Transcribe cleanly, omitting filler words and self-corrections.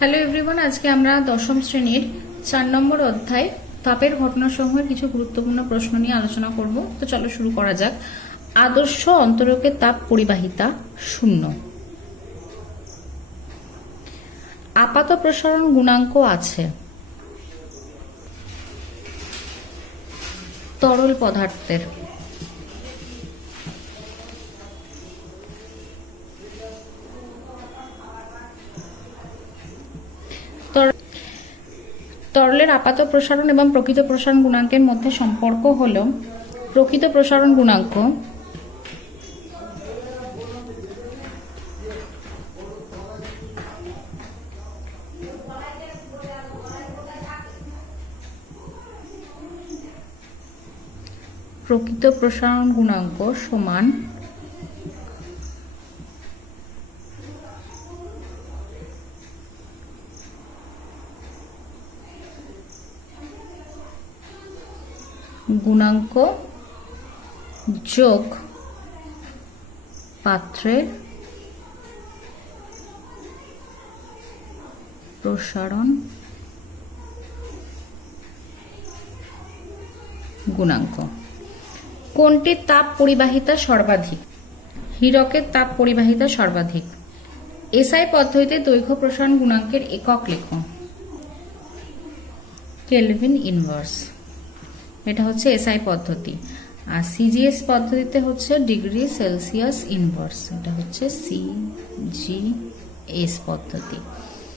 Hello everyone, আজকে আমরা দশম শ্রেণীর 4 নম্বর অধ্যায় তাপের ঘটনাসমূহের কিছু গুরুত্বপূর্ণ প্রশ্ন নিয়ে আলোচনা করব। তো চলো শুরু করা যাক। আদর্শ অন্তরকের তাপ পরিবাহিতা 0। আপাত প্রসারণ গুণাঙ্ক আছে তরল পদার্থের। তরলের আপাত প্রসারণ এবং প্রকৃত প্রসারণ গুণাঙ্কের মধ্যে সম্পর্ক হল প্রকৃত প্রসারণ গুণাঙ্ক সমান গুণাঙ্ক যোগ পাত্রের প্রসারণ গুণাঙ্ক। কোনটির তাপ পরিবাহিতা সর্বাধিক? হীরকের তাপ পরিবাহিতা সর্বাধিক। এসআই পদ্ধতিতে দৈর্ঘ্য প্রসারণ গুণাঙ্কের একক লেখো। কেলভিন ইনভার্স, এটা হচ্ছে এসআই পদ্ধতি। আর সিজিএস পদ্ধতিতে হচ্ছে ডিগ্রি সেলসিয়াস ইনভার্স, এটা হচ্ছে সিজিএস পদ্ধতি।